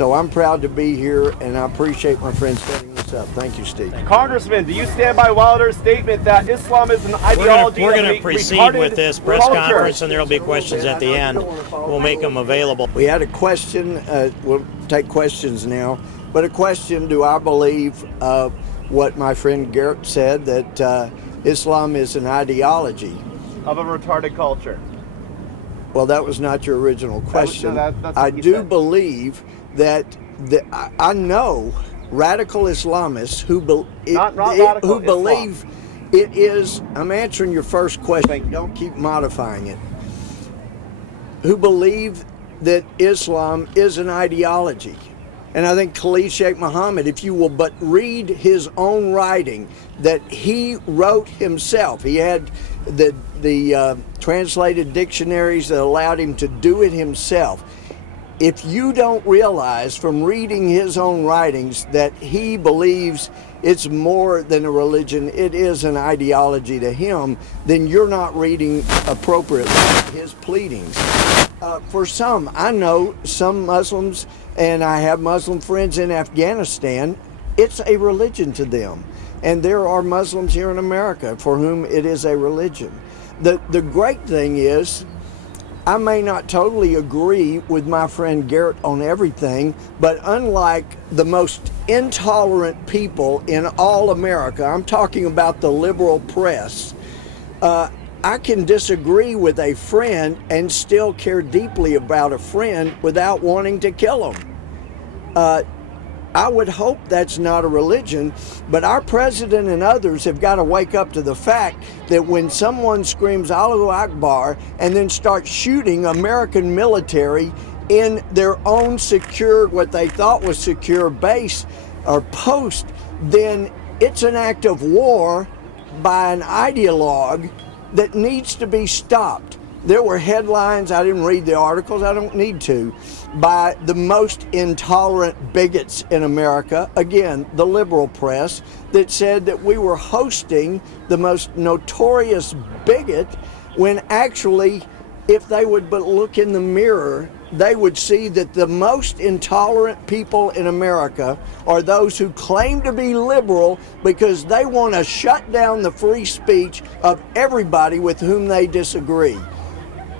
So I'm proud to be here, and I appreciate my friend setting this up. Thank you, Steve. Congressman, do you stand by Wilders' statement that Islam is an ideology? We're going to proceed with this press conference, and there will be questions at the end. We'll make them available. We had a question. We'll take questions now. But a question, do I believe what my friend Geert said, that Islam is an ideology? Of a retarded culture. Well, that was not your original question. That's I do believe that I know radical Islamists who believe it is. I'm answering your first question. Don't keep modifying it. Who believe that Islam is an ideology. And I think Khalid Sheikh Mohammed, if you will but read his own writing that he wrote himself, he had the translated dictionaries that allowed him to do it himself. If you don't realize from reading his own writings that he believes it's more than a religion, it is an ideology to him, then you're not reading appropriately his pleadings. For some, I know some Muslims, and I have Muslim friends in Afghanistan, it's a religion to them. And there are Muslims here in America for whom it is a religion. The great thing is, I may not totally agree with my friend Geert on everything, but unlike the most intolerant people in all America, I'm talking about the liberal press, I can disagree with a friend and still care deeply about a friend without wanting to kill him. I would hope that's not a religion, but our president and others have got to wake up to the fact that when someone screams Allahu Akbar and then starts shooting American military in their own secure, what they thought was secure base or post, then it's an act of war by an ideologue that needs to be stopped. There were headlines, I didn't read the articles, I don't need to, by the most intolerant bigots in America, again, the liberal press, that said that we were hosting the most notorious bigot, when actually, if they would but look in the mirror, they would see that the most intolerant people in America are those who claim to be liberal because they want to shut down the free speech of everybody with whom they disagree.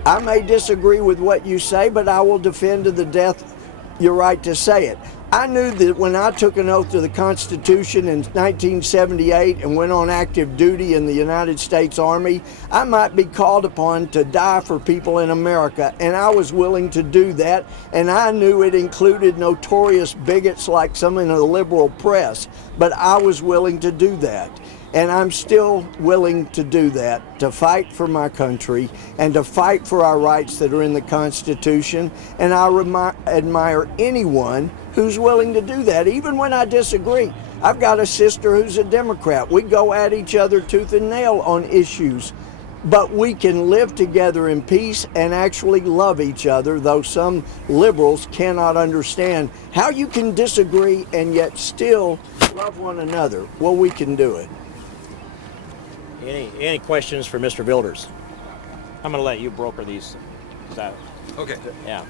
I may disagree with what you say, but I will defend to the death your right to say it. I knew that when I took an oath to the Constitution in 1978 and went on active duty in the United States Army, I might be called upon to die for people in America, and I was willing to do that, and I knew it included notorious bigots like some in the liberal press, but I was willing to do that. And I'm still willing to do that, to fight for my country and to fight for our rights that are in the Constitution. And I admire anyone who's willing to do that, even when I disagree. I've got a sister who's a Democrat. We go at each other tooth and nail on issues, but we can live together in peace and actually love each other, though some liberals cannot understand how you can disagree and yet still love one another. Well, we can do it. Any questions for Mr. Wilders? I'm going to let you broker these out. Okay. Yeah.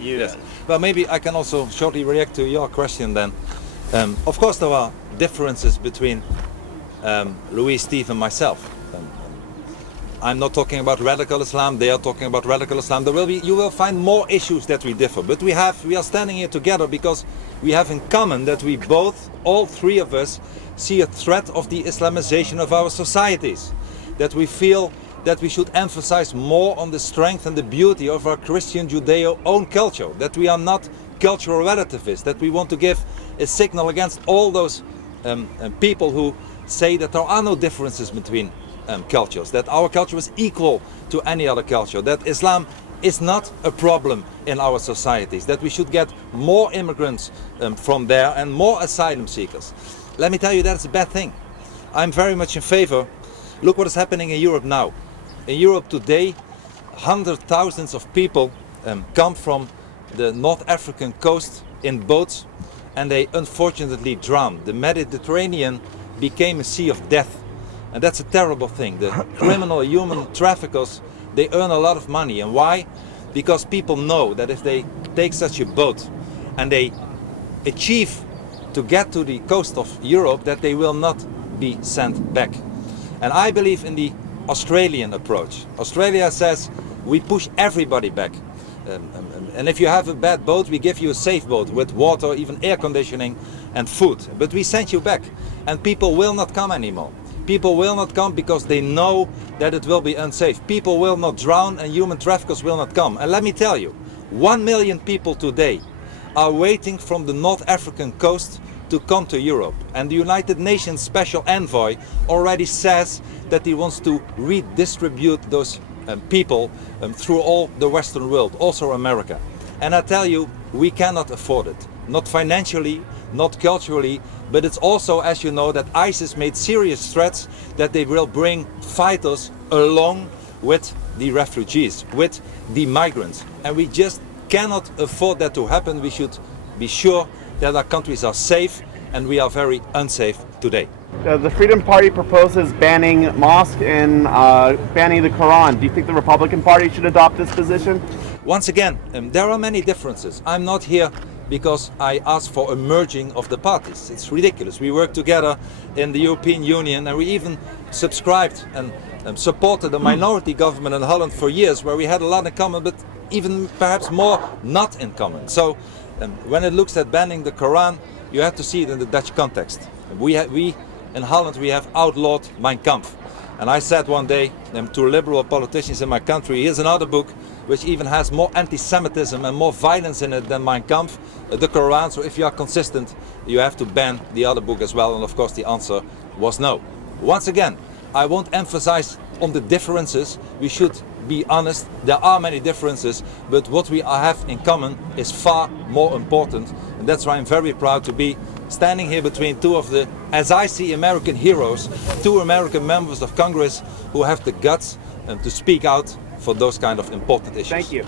Yes. Well, maybe I can also shortly react to your question then. Of course, there are differences between Louie, Steve, and myself. I'm not talking about radical Islam. They are talking about radical Islam. You will find more issues that we differ, but we are standing here together because we have in common that we both, all three of us, see a threat of the Islamization of our societies. That we feel that we should emphasize more on the strength and the beauty of our Christian Judeo own culture. That we are not cultural relativists. That we want to give a signal against all those people who say that there are no differences between cultures. That our culture is equal to any other culture. That Islam is not a problem in our societies. That we should get more immigrants from there and more asylum seekers. Let me tell you, that's a bad thing. I'm very much in favor. Look what is happening in Europe now. In Europe today, hundreds of thousands of people come from the North African coast in boats, and they unfortunately drown. The Mediterranean became a sea of death, and that's a terrible thing. The criminal human traffickers, they earn a lot of money. And why? Because people know that if they take such a boat and they achieve to get to the coast of Europe, that they will not be sent back. And I believe in the Australian approach. Australia says we push everybody back. And if you have a bad boat, we give you a safe boat with water, even air conditioning and food. But we send you back, and people will not come anymore. People will not come because they know that it will be unsafe. People will not drown and human traffickers will not come. And let me tell you, 1 million people today are waiting from the North African coast to come to Europe. And the United Nations Special Envoy already says that he wants to redistribute those people through all the Western world, also America. And I tell you, we cannot afford it. Not financially, not culturally, but it's also, as you know, that ISIS made serious threats that they will bring fighters along with the refugees, with the migrants. And we just cannot afford that to happen. We should be sure that our countries are safe, and we are very unsafe today. The Freedom Party proposes banning mosques and banning the Quran. Do you think the Republican Party should adopt this position? Once again, there are many differences. I'm not here because I ask for a merging of the parties. It's ridiculous. We work together in the European Union, and we even subscribed and supported a minority government in Holland for years, where we had a lot in common, but even perhaps more not in common. So when it looks at banning the Quran, you have to see it in the Dutch context. We in Holland, we have outlawed Mein Kampf. And I said one day to liberal politicians in my country, here's another book which even has more anti-Semitism and more violence in it than Mein Kampf, the Quran. So if you are consistent, you have to ban the other book as well. And of course the answer was no. Once again, I won't emphasize on the differences. We should be honest. There are many differences, but what we have in common is far more important. And that's why I'm very proud to be standing here between two of the, as I see, American heroes, two American members of Congress who have the guts to speak out for those kind of important issues. Thank you.